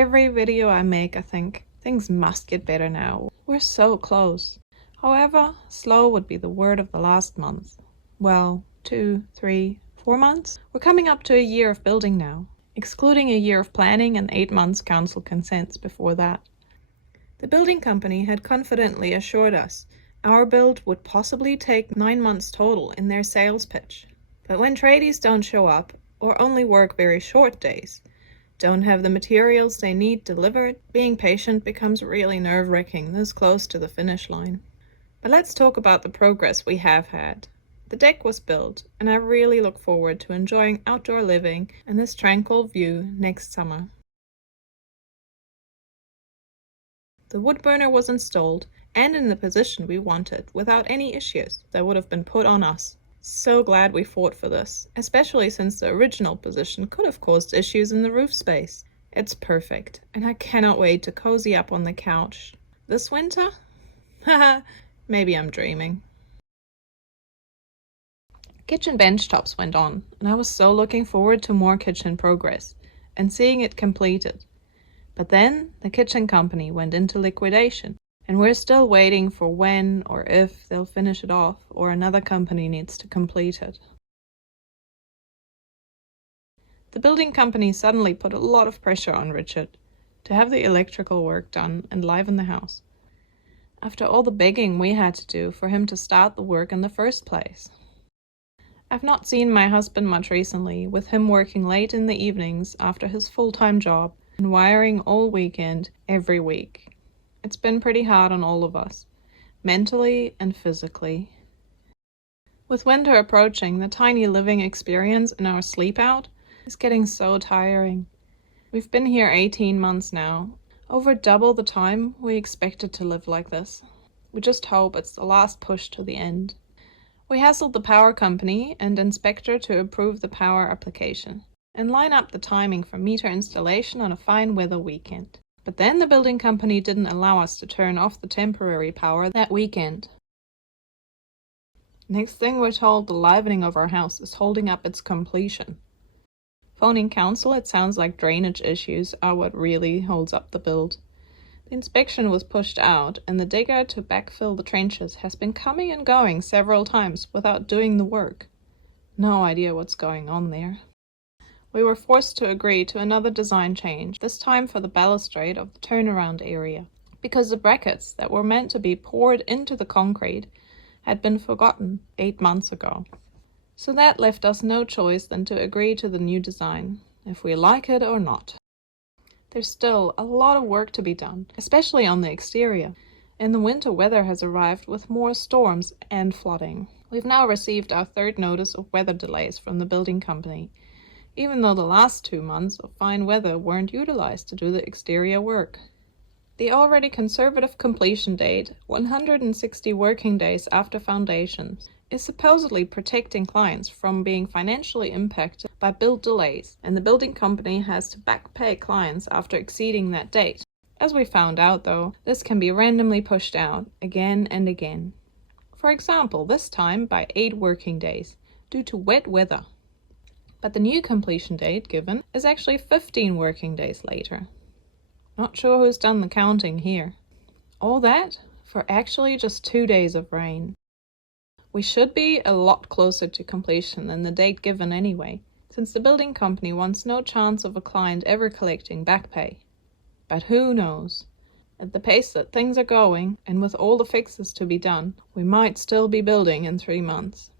every video I make, I think, things must get better now. We're so close. However, slow would be the word of the last month. Well, 2, 3, 4 months? We're coming up to a year of building now, excluding a year of planning and 8 months council consents before that. The building company had confidently assured us our build would possibly take 9 months total in their sales pitch. But when tradies don't show up, or only work very short days, don't have the materials they need delivered, being patient becomes really nerve-wracking this close to the finish line. But let's talk about the progress we have had. The deck was built, and I really look forward to enjoying outdoor living and this tranquil view next summer. The wood burner was installed and in the position we wanted without any issues that would have been put on us. So glad we fought for this, especially since the original position could have caused issues in the roof space. It's perfect, and I cannot wait to cozy up on the couch. This winter? Haha, maybe I'm dreaming. Kitchen bench tops went on, and I was so looking forward to more kitchen progress and seeing it completed. But then the kitchen company went into liquidation, and we're still waiting for when or if they'll finish it off or another company needs to complete it. The building company suddenly put a lot of pressure on Richard to have the electrical work done and liven the house, after all the begging we had to do for him to start the work in the first place. I've not seen my husband much recently, with him working late in the evenings after his full-time job and wiring all weekend every week. It's been pretty hard on all of us, mentally and physically. With winter approaching, the tiny living experience in our sleepout is getting so tiring. We've been here 18 months now, over double the time we expected to live like this. We just hope it's the last push to the end. We hassled the power company and inspector to approve the power application and line up the timing for meter installation on a fine weather weekend. But then the building company didn't allow us to turn off the temporary power that weekend. Next thing we're told, the livening of our house is holding up its completion. Phoning council, it sounds like drainage issues are what really holds up the build. The inspection was pushed out, and the digger to backfill the trenches has been coming and going several times without doing the work. No idea what's going on there. We were forced to agree to another design change, this time for the balustrade of the turnaround area, because the brackets that were meant to be poured into the concrete had been forgotten 8 months ago. So that left us no choice than to agree to the new design, if we like it or not. There's still a lot of work to be done, especially on the exterior, and the winter weather has arrived with more storms and flooding. We've now received our 3rd notice of weather delays from the building company, even though the last 2 months of fine weather weren't utilized to do the exterior work. The already conservative completion date, 160 working days after foundations, is supposedly protecting clients from being financially impacted by build delays, and the building company has to back pay clients after exceeding that date. As we found out though, this can be randomly pushed out again and again. For example, this time by 8 working days, due to wet weather. But the new completion date given is actually 15 working days later. Not sure who's done the counting here. All that for actually just 2 days of rain. We should be a lot closer to completion than the date given anyway, since the building company wants no chance of a client ever collecting back pay. But who knows? At the pace that things are going, and with all the fixes to be done, we might still be building in 3 months.